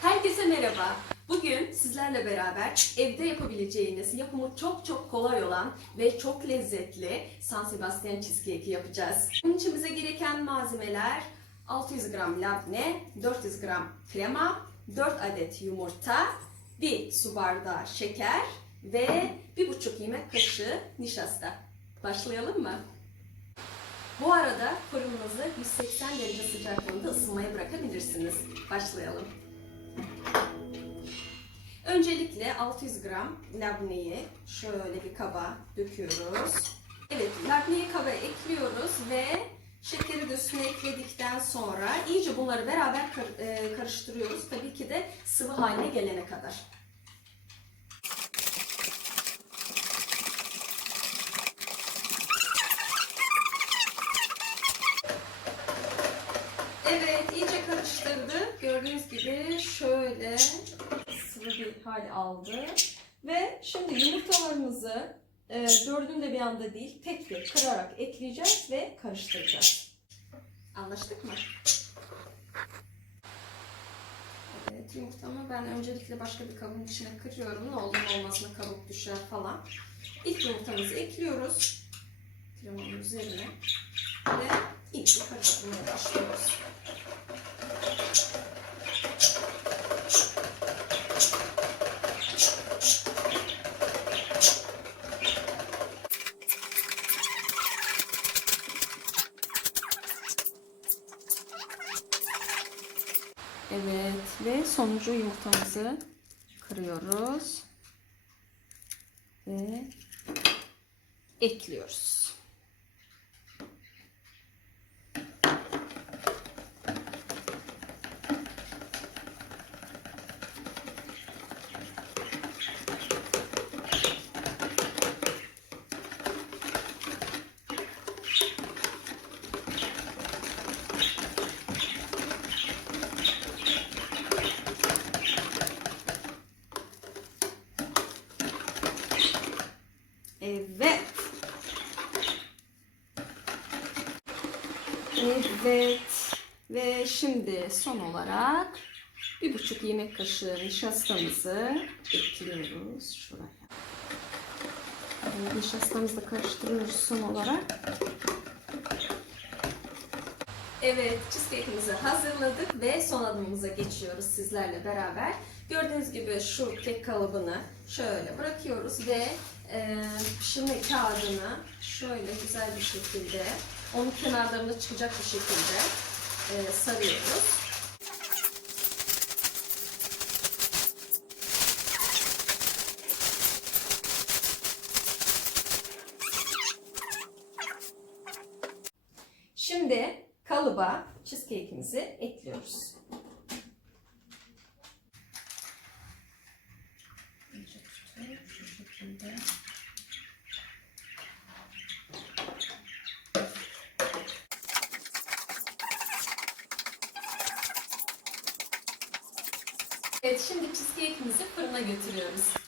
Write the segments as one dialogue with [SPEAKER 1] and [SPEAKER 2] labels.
[SPEAKER 1] Herkese merhaba. Bugün sizlerle beraber evde yapabileceğiniz, yapımı çok çok kolay olan ve çok lezzetli San Sebastian cheesecake'i yapacağız. Bunun için bize gereken malzemeler 600 gram labne, 400 gram krema, 4 adet yumurta, 1 su bardağı şeker ve 1,5 yemek kaşığı nişasta. Başlayalım mı? Bu arada fırınınızı 180 derece sıcaklığında ısınmaya bırakabilirsiniz. Başlayalım. Öncelikle 600 gram labneyi şöyle bir kaba döküyoruz. Evet, labneyi kaba ekliyoruz ve şekeri de üstüne ekledikten sonra iyice bunları beraber e, karıştırıyoruz. Tabii ki de sıvı haline gelene kadar. Evet, iyice karıştırdık. Gördüğünüz gibi şöyle sıvı bir hal aldı. Ve şimdi yumurtalarımızı e, dördünü de bir anda değil, tek tek kırarak ekleyeceğiz ve karıştıracağız. Anlaştık mı? Evet, yumurtamı ben öncelikle başka bir kabın içine kırıyorum. Ne olur ne olmazsa kabuk düşer falan. İlk yumurtamızı ekliyoruz. Kremanın üzerine. Ve iyice karıştırmaya başlıyoruz. Evet ve sonuncu yumurtamızı kırıyoruz ve ekliyoruz. Evet. Evet. Ve şimdi son olarak bir buçuk yemek kaşığı nişastamızı ekliyoruz şuraya. Nişastamızı karıştırıyoruz son olarak. Evet, cheesecake'imizi hazırladık ve son adımımıza geçiyoruz sizlerle beraber. Gördüğünüz gibi şu kek kalıbını şöyle bırakıyoruz ve e, pişirme kağıdını şöyle güzel bir şekilde, onun kenarlarına çıkacak bir şekilde e, sarıyoruz. Şimdi kalıba cheesecake'imizi ekliyoruz. Evet, şimdi cheesecake'imizi fırına götürüyoruz.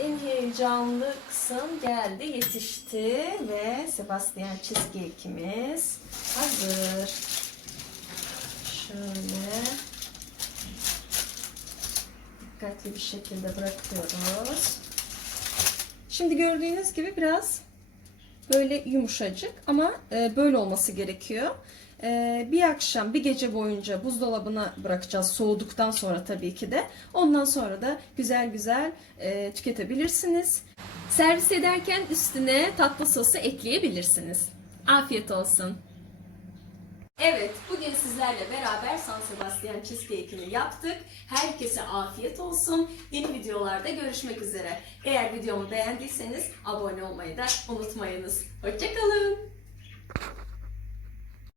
[SPEAKER 1] En heyecanlı kısım geldi, yetişti ve Sebastian cheesecake'imiz hazır. Şöyle dikkatli bir şekilde bırakıyoruz. Şimdi gördüğünüz gibi biraz böyle yumuşacık ama e, böyle olması gerekiyor. E, bir akşam, bir gece boyunca buzdolabına bırakacağız soğuduktan sonra tabii ki de. Ondan sonra da güzel güzel e, tüketebilirsiniz. Servis ederken üstüne tatlı sosu ekleyebilirsiniz. Afiyet olsun. Evet, bugün sizlerle beraber San Sebastian Cheesecake'ini yaptık. Herkese afiyet olsun. Yeni videolarda görüşmek üzere. Eğer videomu beğendiyseniz abone olmayı da unutmayınız. Hoşçakalın.